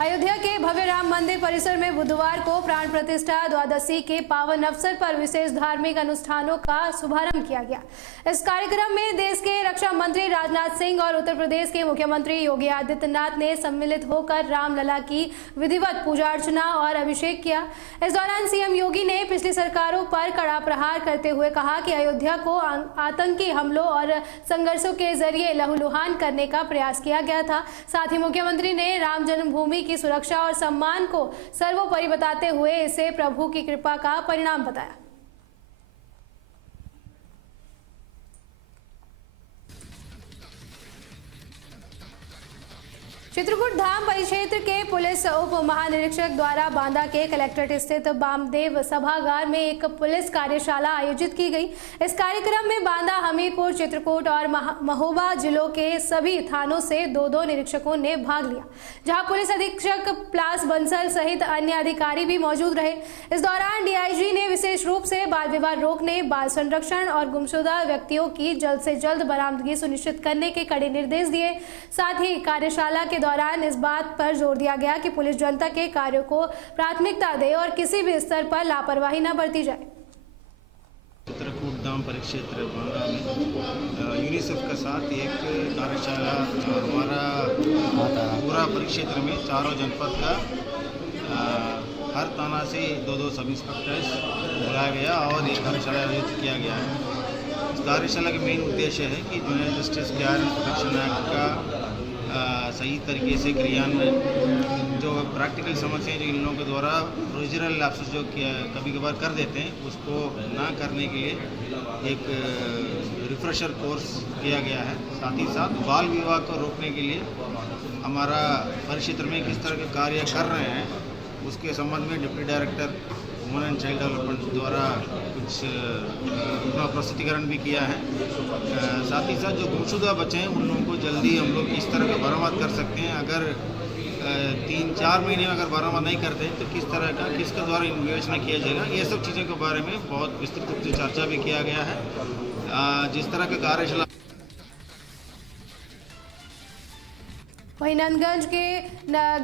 अयोध्या के भव्य राम मंदिर परिसर में बुधवार को प्राण प्रतिष्ठा द्वादशी के पावन अवसर पर विशेष धार्मिक अनुष्ठानों का शुभारंभ किया गया। इस कार्यक्रम में देश के रक्षा मंत्री राजनाथ सिंह और उत्तर प्रदेश के मुख्यमंत्री योगी आदित्यनाथ ने सम्मिलित होकर रामलला की विधिवत पूजा अर्चना और अभिषेक किया। इस दौरान सीएम योगी ने पिछली सरकारों पर कड़ा प्रहार करते हुए कहा कि अयोध्या को आतंकी हमलों और संघर्षों के जरिए लहूलुहान करने का प्रयास किया गया था। साथ ही मुख्यमंत्री ने राम जन्मभूमि की सुरक्षा और सम्मान को सर्वोपरि बताते हुए इसे प्रभु की कृपा का परिणाम बताया। चित्रकूट धाम परिक्षेत्र के पुलिस उप महानिरीक्षक द्वारा बांदा के कलेक्ट्रेट स्थित वामदेव सभागार में एक पुलिस कार्यशाला आयोजित की गई। इस कार्यक्रम में बांदा, हमीरपुर, चित्रकूट और महोबा जिलों के सभी थानों से दो निरीक्षकों ने भाग लिया, जहां पुलिस अधीक्षक प्लास बंसल सहित अन्य अधिकारी भी मौजूद रहे। इस दौरान डीआईजी ने विशेष रूप से बाल विवाह रोकने, बाल संरक्षण और गुमशुदा व्यक्तियों की जल्द से जल्द बरामदगी सुनिश्चित करने के कड़े निर्देश दिए। साथ ही कार्यशाला के दौरान इस बात पर जोर दिया गया कि पुलिस जनता के कार्यों को प्राथमिकता दे और किसी भी स्तर पर लापरवाही न बरती जाए। चित्रकूट धाम परिक्षेत्र बांदा में यूनिसेफ के साथ एक कार्यशाला हमारा पूरा परिक्षेत्र में चारों जनपद का हर थाना से दो सब इंस्पेक्टर्स बुलाया गया और एक कार्यशाला आयोजित किया गया है। इस कार्यशाला का मेन उद्देश्य है कि juvenile justice care and protection act का सही तरीके से क्रियान्वयन, जो प्रैक्टिकल समस्याएं जो इन लोगों के द्वारा प्रोसीजरल लैप्सेस जो कभी कभार कर देते हैं, उसको ना करने के लिए एक रिफ्रेशर कोर्स किया गया है। साथ ही साथ बाल विवाह को रोकने के लिए हमारा परिक्षेत्र में किस तरह के कार्य कर रहे हैं, उसके संबंध में deputy director women and child development द्वारा कुछ अपना प्रस्तुतिकरण भी किया है। साथ ही साथ जो गुमशुदा बच्चे हैं उन लोगों को जल्दी हम लोग किस तरह का बरामद कर सकते हैं। अगर 3-4 महीने में अगर बरामद नहीं करते हैं तो किस तरह का किसके द्वारा विवेचना किया जाएगा, ये सब चीज़ों के बारे में बहुत विस्तृत रूप से चर्चा भी किया गया है। जिस तरह का कार्यशाला वहीं नंदगंज के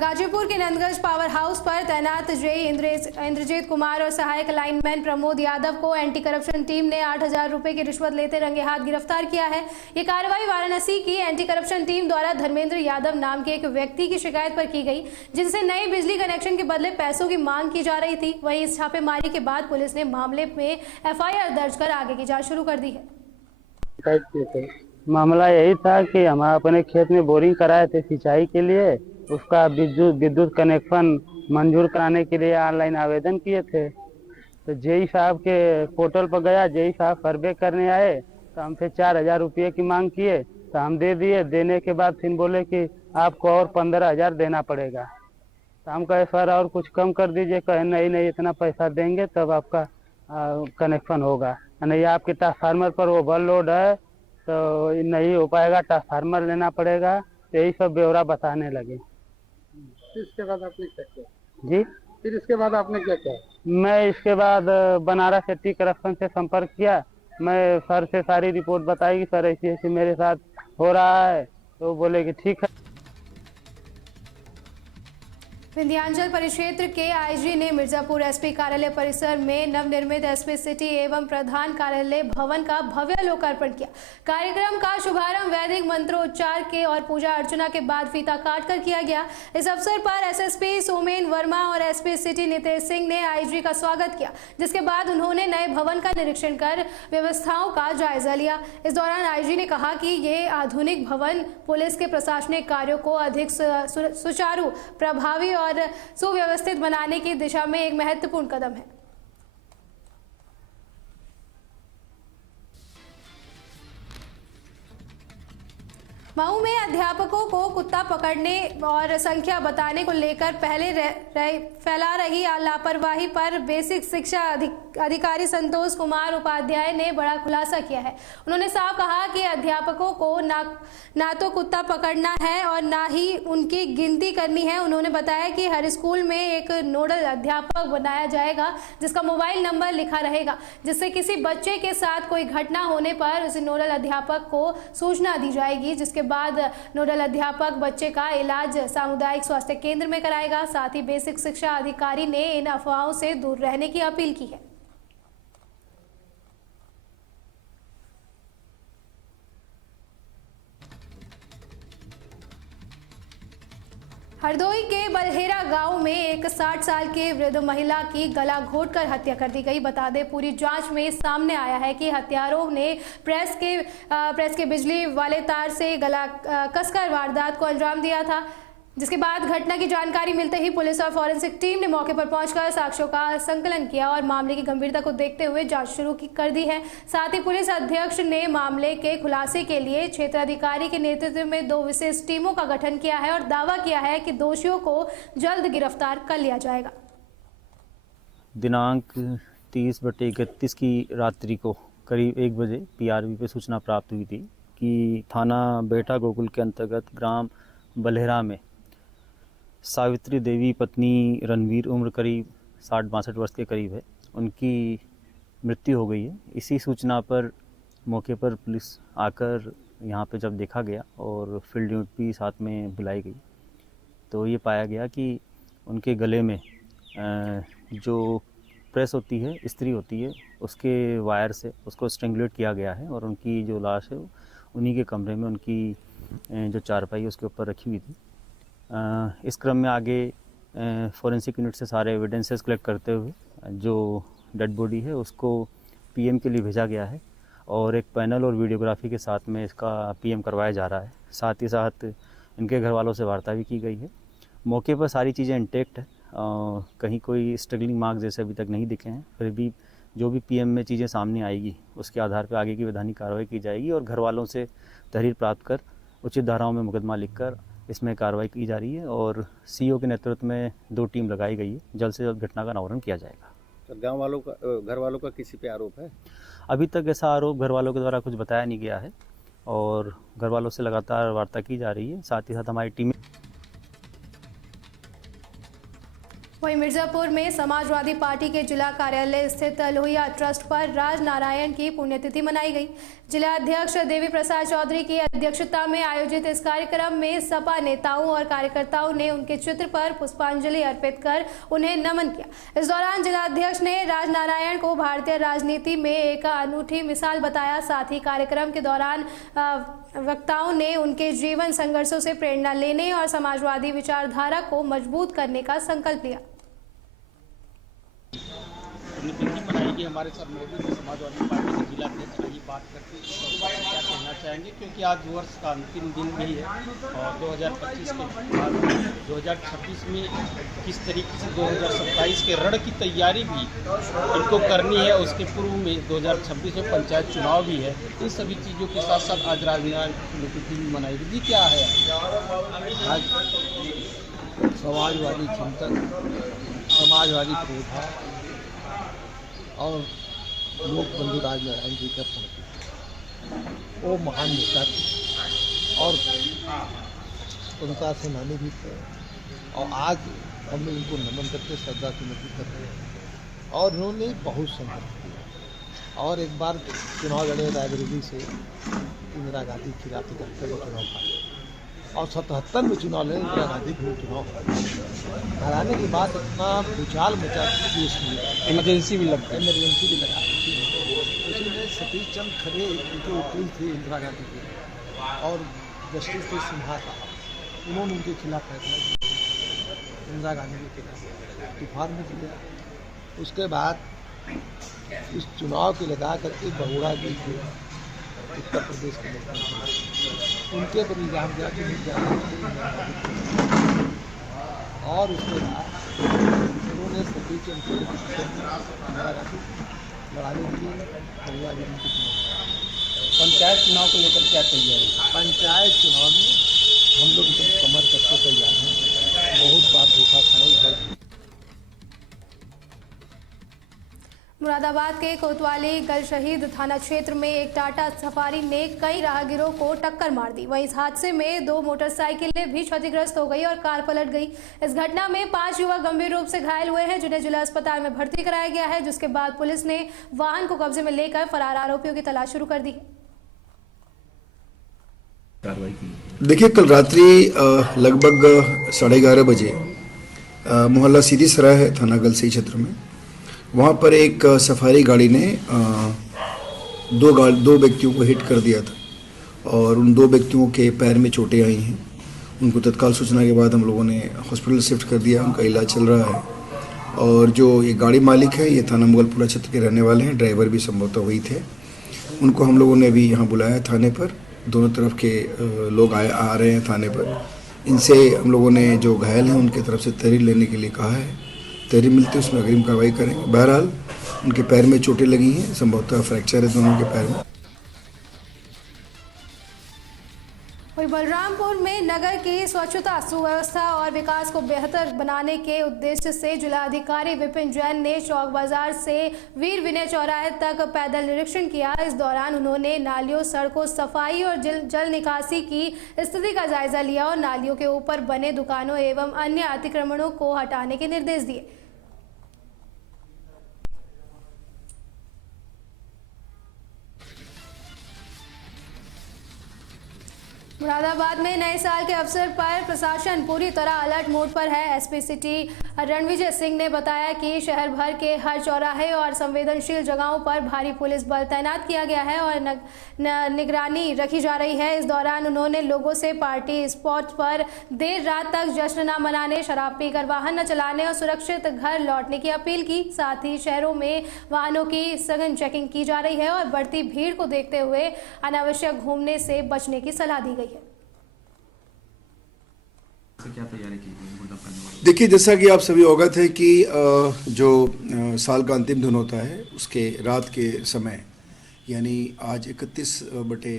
गाजीपुर के नंदगंज पावर हाउस पर तैनात जेई इंद्रजीत कुमार और सहायक लाइनमैन प्रमोद यादव को एंटी करप्शन टीम ने 8,000 रुपए की रिश्वत लेते रंगे हाथ गिरफ्तार किया है। ये कार्रवाई वाराणसी की एंटी करप्शन टीम द्वारा धर्मेंद्र यादव नाम के एक व्यक्ति की शिकायत पर की गई, जिनसे नए बिजली कनेक्शन के बदले पैसों की मांग की जा रही थी। वहीं इस छापेमारी के बाद पुलिस ने मामले में एफआईआर दर्ज कर आगे की जाँच शुरू कर दी है। मामला यही था कि हम अपने खेत में बोरिंग कराए थे सिंचाई के लिए, उसका विद्युत कनेक्शन मंजूर कराने के लिए ऑनलाइन आवेदन किए थे। तो जेई साहब के पोर्टल पर गया, जेई साहब सर्वे करने आए तो हमसे 4,000 रुपये की मांग किए, तो हम दे दिए। देने के बाद फिर बोले कि आपको और 15,000 देना पड़ेगा। तो हम कहे सर और कुछ कम कर दीजिए। कहे नहीं इतना पैसा देंगे तब आपका कनेक्शन होगा, नहीं आपके ट्रांसफार्मर पर ओवरलोड है तो नहीं हो पाएगा, ट्रांसफार्मर लेना पड़ेगा। तो यही सब ब्यौरा बताने लगे। इसके बाद आपने क्या किया? जी फिर इसके बाद आपने क्या किया? मैं इसके बाद बनारस एंटी करप्शन से संपर्क किया। मैं सर से सारी रिपोर्ट बताई कि सर ऐसी ऐसी मेरे साथ हो रहा है, तो बोले कि ठीक है। विंध्याचल परिक्षेत्र के आईजी ने मिर्जापुर एसपी कार्यालय परिसर में नवनिर्मित एसपी सिटी एवं प्रधान कार्यालय भवन का भव्य लोकार्पण किया। कार्यक्रम का शुभारंभ वैदिक मंत्रोच्चार के और पूजा अर्चना के बाद फीता काटकर किया गया। इस अवसर पर एसएसपी सोमेन वर्मा और एसपी सिटी नितेश सिंह ने आईजी का स्वागत किया, जिसके बाद उन्होंने नए भवन का निरीक्षण कर व्यवस्थाओं का जायजा लिया। इस दौरान आईजी ने कहा कि ये आधुनिक भवन पुलिस के प्रशासनिक कार्यों को अधिक सुचारू, प्रभावी और सुव्यवस्थित बनाने की दिशा में एक महत्वपूर्ण कदम है। मऊ में अध्यापकों को कुत्ता पकड़ने और संख्या बताने को लेकर पहले फैला रही लापरवाही पर बेसिक शिक्षा अधिकारी संतोष कुमार उपाध्याय ने बड़ा खुलासा किया है। उन्होंने साफ कहा कि अध्यापकों को ना तो कुत्ता पकड़ना है और ना ही उनकी गिनती करनी है। उन्होंने बताया कि हर स्कूल में एक नोडल अध्यापक बनाया जाएगा, जिसका मोबाइल नंबर लिखा रहेगा, जिससे किसी बच्चे के साथ कोई घटना होने पर उस नोडल अध्यापक को सूचना दी जाएगी, जिसके बाद नोडल अध्यापक बच्चे का इलाज सामुदायिक स्वास्थ्य केंद्र में कराएगा। साथ ही बेसिक शिक्षा अधिकारी ने इन अफवाहों से दूर रहने की अपील की है। हरदोई के बलहेरा गांव में एक 60 साल की वृद्ध महिला की गला घोंटकर हत्या कर दी गई। बता दें, पूरी जांच में सामने आया है कि हत्यारों ने प्रेस के बिजली वाले तार से गला कसकर वारदात को अंजाम दिया था, जिसके बाद घटना की जानकारी मिलते ही पुलिस और फॉरेंसिक टीम ने मौके पर पहुंचकर साक्ष्यों का संकलन किया और मामले की गंभीरता को देखते हुए जांच शुरू कर दी है। साथ ही पुलिस अधीक्षक ने मामले के खुलासे के लिए क्षेत्राधिकारी के नेतृत्व में 2 विशेष टीमों का गठन किया है और दावा किया है कि दोषियों को जल्द गिरफ्तार कर लिया जाएगा। दिनांक 30/31 की रात्रि को करीब 1 बजे PRV पे सूचना प्राप्त हुई थी कि थाना बेटा गोकुल के अंतर्गत ग्राम बलहेरा में सावित्री देवी पत्नी रणवीर, उम्र करीब 60-62 वर्ष के करीब है, उनकी मृत्यु हो गई है। इसी सूचना पर मौके पर पुलिस आकर यहाँ पे जब देखा गया और फील्ड यूनिट भी साथ में बुलाई गई तो ये पाया गया कि उनके गले में जो प्रेस होती है, इस्त्री होती है, उसके वायर से उसको स्ट्रेंगुलेट किया गया है और उनकी जो लाश है उन्हीं के कमरे में उनकी जो चारपाई उसके ऊपर रखी हुई थी। इस क्रम में आगे फॉरेंसिक यूनिट से सारे एविडेंसेस कलेक्ट करते हुए जो डेड बॉडी है उसको PM के लिए भेजा गया है और एक पैनल और वीडियोग्राफी के साथ में इसका PM करवाया जा रहा है। साथ ही साथ इनके घर वालों से वार्ता भी की गई है। मौके पर सारी चीज़ें इंटेक्ट है, कहीं कोई स्ट्रगलिंग मार्क्स जैसे अभी तक नहीं दिखे हैं। फिर भी जो भी PM में चीज़ें सामने आएगी उसके आधार पर आगे की वैधानिक कार्रवाई की जाएगी और घर वालों से तहरीर प्राप्त कर उचित धाराओं में मुकदमा लिखकर इसमें कार्रवाई की जा रही है और CO के नेतृत्व में 2 टीम लगाई गई है। जल्द से जल्द घटना का अनावरण किया जाएगा। तो घर वालों का किसी पे आरोप है? अभी तक ऐसा आरोप घर वालों के द्वारा कुछ बताया नहीं गया है और घर वालों से लगातार वार्ता की जा रही है। साथ ही साथ हमारी टीम वहीं मिर्जापुर में समाजवादी पार्टी के जिला कार्यालय स्थित लोहिया ट्रस्ट पर राज नारायण की पुण्यतिथि मनाई गई। जिला अध्यक्ष देवी प्रसाद चौधरी की अध्यक्षता में आयोजित इस कार्यक्रम में सपा नेताओं और कार्यकर्ताओं ने उनके चित्र पर पुष्पांजलि अर्पित कर उन्हें नमन किया। इस दौरान जिला अध्यक्ष ने राज नारायण को भारतीय राजनीति में एक अनूठी मिसाल बताया। साथ ही कार्यक्रम के दौरान वक्ताओं ने उनके जीवन संघर्षों से प्रेरणा लेने और समाजवादी विचारधारा को मजबूत करने का संकल्प लिया। बनाई कि हमारे साथ मौजूद है समाजवादी पार्टी के जिला अध्यक्ष रही बात करके क्या कहना चाहेंगे, क्योंकि आज वर्ष का अंतिम दिन भी है और 2025 के बाद 2026 में किस तरीके से 2027 के रण की तैयारी भी इनको करनी है। उसके पूर्व में 2026 में पंचायत चुनाव भी है। इन सभी चीज़ों के साथ साथ आज राजनारायण पुण्यतिथि भी मनाई गई। क्या है आज समाजवादी चिंतन, समाजवादी प्रेरणा और लोक बंधु राज नारायण जी का पुण्यतिथि। वो महान नेता थे और स्वतंत्रता सेनानी भी थे और आज हम लोग उनको नमन करते, श्रद्धा सुमति करते हैं और उन्होंने बहुत संघर्ष किया और एक बार चुनाव लड़े रायबरेली से इंदिरा गांधी के खिलाफ इकहत्तर में चुनाव हारे और 77 में चुनाव लड़े इंदिरा गांधी को चुनाव हराने के बाद इतना भूचाल मचा देश में, इमरजेंसी भी लगा इसलिए सतीश चंद्र खरे उनके वकील थे इंदिरा गांधी के और जस्टिस थे सिन्हा साहब, उन्होंने उनके खिलाफ फैसला किया, इंदिरा गांधी के खिलाफ तूफान में किया। उसके बाद इस चुनाव के लगा करके बहुड़ा जी थे उत्तर प्रदेश के मुख्यमंत्री, उनके पर इल्जाम दिया कि और उसके बाद उन्होंने सतीश चंद्र इंदिरा गांधी लड़ाई की, बहुड़ा जी उनकी पंचायत चुनाव को लेकर क्या तैयारी? पंचायत चुनाव में हम लोग एकदम कमर कसके तैयार हैं। बहुत बार धोखा खाए। मुरादाबाद के कोतवाली गल शहीद थाना क्षेत्र में एक टाटा सफारी ने कई राहगीरों को टक्कर मार दी। वहीं इस हादसे में 2 मोटरसाइकिलें भी क्षतिग्रस्त हो गई और कार पलट गई। इस घटना में 5 युवक गंभीर रूप से घायल हुए हैं, जिन्हें जिला अस्पताल में भर्ती कराया गया है, जिसके बाद पुलिस ने वाहन को कब्जे में लेकर फरार आरोपियों की तलाश शुरू कर दी। कार्रवाई की देखिए, कल रात्रि लगभग 11:30 बजे मोहल्ला सीधी सराय है, थाना गलसई क्षेत्र में, वहाँ पर एक सफारी गाड़ी ने दो व्यक्तियों को हिट कर दिया था और उन दो व्यक्तियों के पैर में चोटें आई हैं। उनको तत्काल सूचना के बाद हम लोगों ने हॉस्पिटल शिफ्ट कर दिया, उनका इलाज चल रहा है। और जो ये गाड़ी मालिक है, ये थाना मुगलपुरा क्षेत्र के रहने वाले हैं, ड्राइवर भी संभवतः वही थे। उनको हम लोगों ने अभी यहाँ बुलाया थाने पर, दोनों तरफ के लोग आ रहे हैं थाने पर। इनसे हम लोगों ने जो घायल हैं उनके तरफ से तहरीर लेने के लिए कहा है, तहरीर मिलती है उसमें अग्रिम कार्रवाई करेंगे। बहरहाल उनके पैर में चोटें लगी हैं, संभवतः फ्रैक्चर है दोनों के पैर में। वहीं बलरामपुर में नगर की स्वच्छता, सुव्यवस्था और विकास को बेहतर बनाने के उद्देश्य से जिलाधिकारी विपिन जैन ने चौक बाजार से वीर विनय चौराहे तक पैदल निरीक्षण किया। इस दौरान उन्होंने नालियों, सड़कों, सफाई और जल निकासी की स्थिति का जायजा लिया और नालियों के ऊपर बने दुकानों एवं अन्य अतिक्रमणों को हटाने के निर्देश दिए। मुरादाबाद में नए साल के अवसर पर प्रशासन पूरी तरह अलर्ट मोड पर है। एसपी सिटी रणविजय सिंह ने बताया कि शहर भर के हर चौराहे और संवेदनशील जगहों पर भारी पुलिस बल तैनात किया गया है और निगरानी रखी जा रही है। इस दौरान उन्होंने लोगों से पार्टी स्पॉट पर देर रात तक जश्न न मनाने, शराब पीकर वाहन न चलाने और सुरक्षित घर लौटने की अपील की। साथ ही शहरों में वाहनों की सघन चेकिंग की जा रही है और बढ़ती भीड़ को देखते हुए अनावश्यक घूमने से बचने की सलाह दी गई है। क्या तैयारी की गई? देखिए, जैसा कि आप सभी अवगत है कि जो साल का अंतिम दिन होता है उसके रात के समय, यानी आज 31 बटे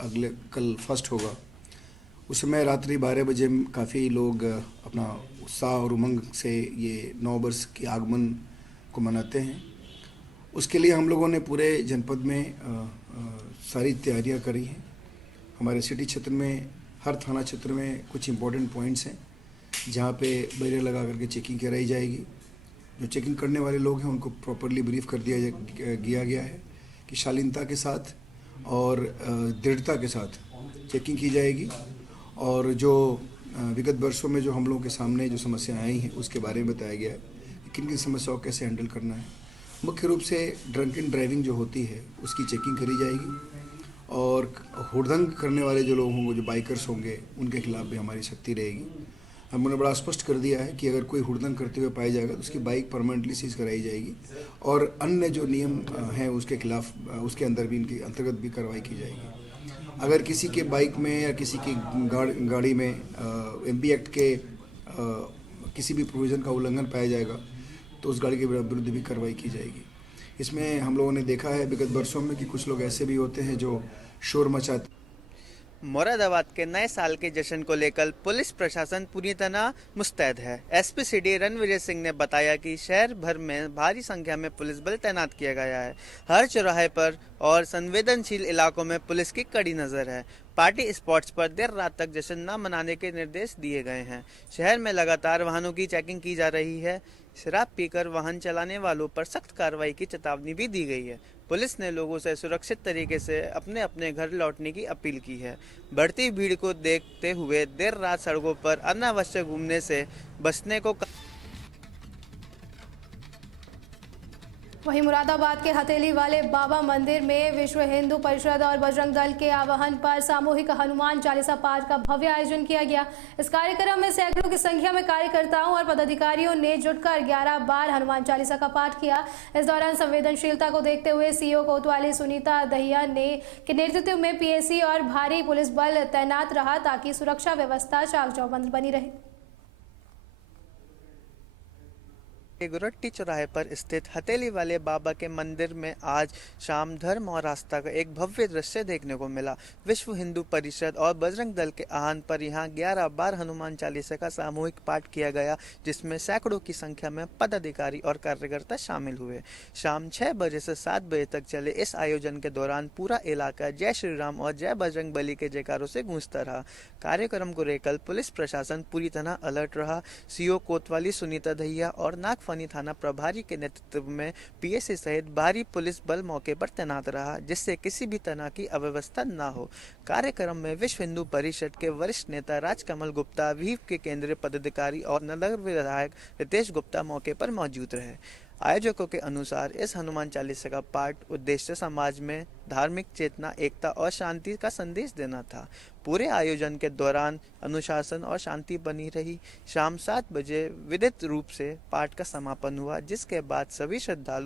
अगले कल फर्स्ट होगा, उस समय रात्रि 12 बजे काफ़ी लोग अपना उत्साह और उमंग से ये नव वर्ष के आगमन को मनाते हैं। उसके लिए हम लोगों ने पूरे जनपद में सारी तैयारियां करी हैं। हमारे सिटी क्षेत्र में, हर थाना क्षेत्र में कुछ इम्पोर्टेंट पॉइंट्स हैं जहाँ पे बैरियर लगा करके चेकिंग कराई जाएगी। जो चेकिंग करने वाले लोग हैं उनको प्रॉपरली ब्रीफ कर दिया गया है कि शालीनता के साथ और दृढ़ता के साथ चेकिंग की जाएगी। और जो विगत वर्षों में जो हम लोगों के सामने जो समस्याएं आई हैं उसके बारे में बताया गया है कि किन किन समस्याओं को कैसे हैंडल करना है। मुख्य रूप से ड्रंकन ड्राइविंग जो होती है उसकी चेकिंग करी जाएगी और हुड़दंग करने वाले जो लोग होंगे, जो बाइकर्स होंगे, उनके खिलाफ भी हमारी सख्ती रहेगी। हमने बड़ा स्पष्ट कर दिया है कि अगर कोई हुड़दंग करते हुए पाया जाएगा तो उसकी बाइक परमानेंटली सीज कराई जाएगी और अन्य जो नियम हैं उसके खिलाफ, उसके अंदर भी, इनके अंतर्गत भी कार्रवाई की जाएगी। अगर किसी के बाइक में या किसी की गाड़ी में एमपी एक्ट के किसी भी प्रोविज़न का उल्लंघन पाया जाएगा तो उस गाड़ी के विरुद्ध भी कार्रवाई की जाएगी। इसमें हम लोगों ने देखा है विगत वर्षों में कि कुछ लोग ऐसे भी होते हैं जो शोर मचाते। मुरादाबाद के नए साल के जश्न को लेकर पुलिस प्रशासन पूरी तरह मुस्तैद है। एसपी सिटी रणविजय सिंह ने बताया कि शहर भर में भारी संख्या में पुलिस बल तैनात किया गया है। हर चौराहे पर और संवेदनशील इलाकों में पुलिस की कड़ी नजर है। पार्टी स्पॉट्स पर देर रात तक जश्न न मनाने के निर्देश दिए गए हैं। शहर में लगातार वाहनों की चेकिंग की जा रही है। शराब पीकर वाहन चलाने वालों पर सख्त कार्रवाई की चेतावनी भी दी गई है। पुलिस ने लोगों से सुरक्षित तरीके से अपने अपने घर लौटने की अपील की है। बढ़ती भीड़ को देखते हुए देर रात सड़कों पर अनावश्यक घूमने से बचने को। वहीं मुरादाबाद के हथेली वाले बाबा मंदिर में विश्व हिंदू परिषद और बजरंग दल के आह्वान पर सामूहिक हनुमान चालीसा पाठ का भव्य आयोजन किया गया। इस कार्यक्रम में सैकड़ों की संख्या में कार्यकर्ताओं और पदाधिकारियों ने जुटकर 11 बार हनुमान चालीसा का पाठ किया। इस दौरान संवेदनशीलता को देखते हुए सीओ कोतवाली सुनीता दहिया के नेतृत्व में पीएसी और भारी पुलिस बल तैनात रहा ताकि सुरक्षा व्यवस्था चाक चौबंद बनी रहे। गुरट्टी चौराहे पर स्थित हथेली वाले बाबा के मंदिर में आज शाम धर्म और आस्था का एक भव्य दृश्य देखने को मिला। विश्व हिंदू परिषद और बजरंग दल के आह्वान पर यहां 11 बार हनुमान चालीसा का सामूहिक पाठ किया गया, जिसमें सैकड़ों की संख्या में पदाधिकारी और कार्यकर्ता शामिल हुए। शाम 6 बजे से 7 बजे तक चले इस आयोजन के दौरान पूरा इलाका जय श्री राम और जय बजरंग बली के जयकारों से गूंजता रहा। कार्यक्रम को लेकर पुलिस प्रशासन पूरी तरह अलर्ट रहा। सीओ कोतवाली सुनीता दहिया और नाग फनी थाना प्रभारी के नेतृत्व में पीएससी सहित भारी पुलिस बल मौके पर तैनात रहा, जिससे किसी भी तरह की अव्यवस्था न हो। कार्यक्रम में विश्व हिंदू परिषद के वरिष्ठ नेता राजकमल गुप्ता, वीप के केंद्रीय पदाधिकारी और नगर विधायक रितेश गुप्ता मौके पर मौजूद रहे। आयोजकों के अनुसार इस हनुमान चालीसा का पाठ उद्देश्य समाज में धार्मिक चेतना, एकता और शांति का संदेश देना था। पूरे आयोजन के दौरान अनुशासन और शांति बनी रही। शाम 7 बजे विधिवत रूप से पाठ का समापन हुआ, जिसके बाद सभी श्रद्धालु